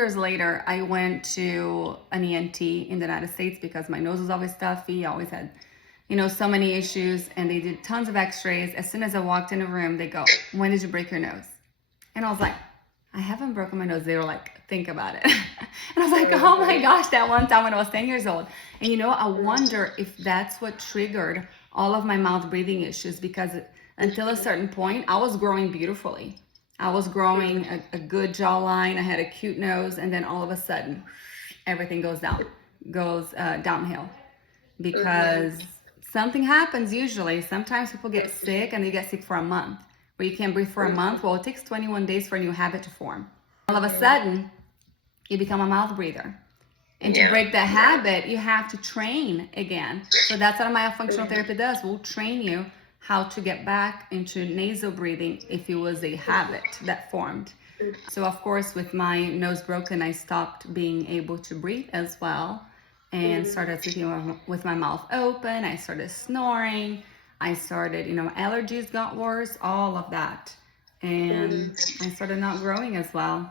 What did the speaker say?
years later, I went to an ENT in the United States because my nose was always stuffy. I always had, so many issues, and they did tons of x-rays. As soon as I walked in a room, they go, "When did you break your nose?" And I was like, "I haven't broken my nose." They were like, "Think about it." And I was like, "Oh my gosh, that one time when I was 10 years old." And I wonder if that's what triggered all of my mouth breathing issues, because until a certain point, I was growing beautifully. I was growing a good jawline. I had a cute nose, and then all of a sudden, everything goes downhill because something happens usually. Sometimes people get sick, and they get sick for a month, where you can't breathe for a month. Well, it takes 21 days for a new habit to form. All of a sudden, you become a mouth breather. And to break that habit, you have to train again. So that's what myofunctional therapy does. We'll train you how to get back into nasal breathing if it was a habit that formed. So of course, with my nose broken, I stopped being able to breathe as well, and started sleeping with my mouth open. I started snoring. I started, allergies got worse, all of that. And I started not growing as well.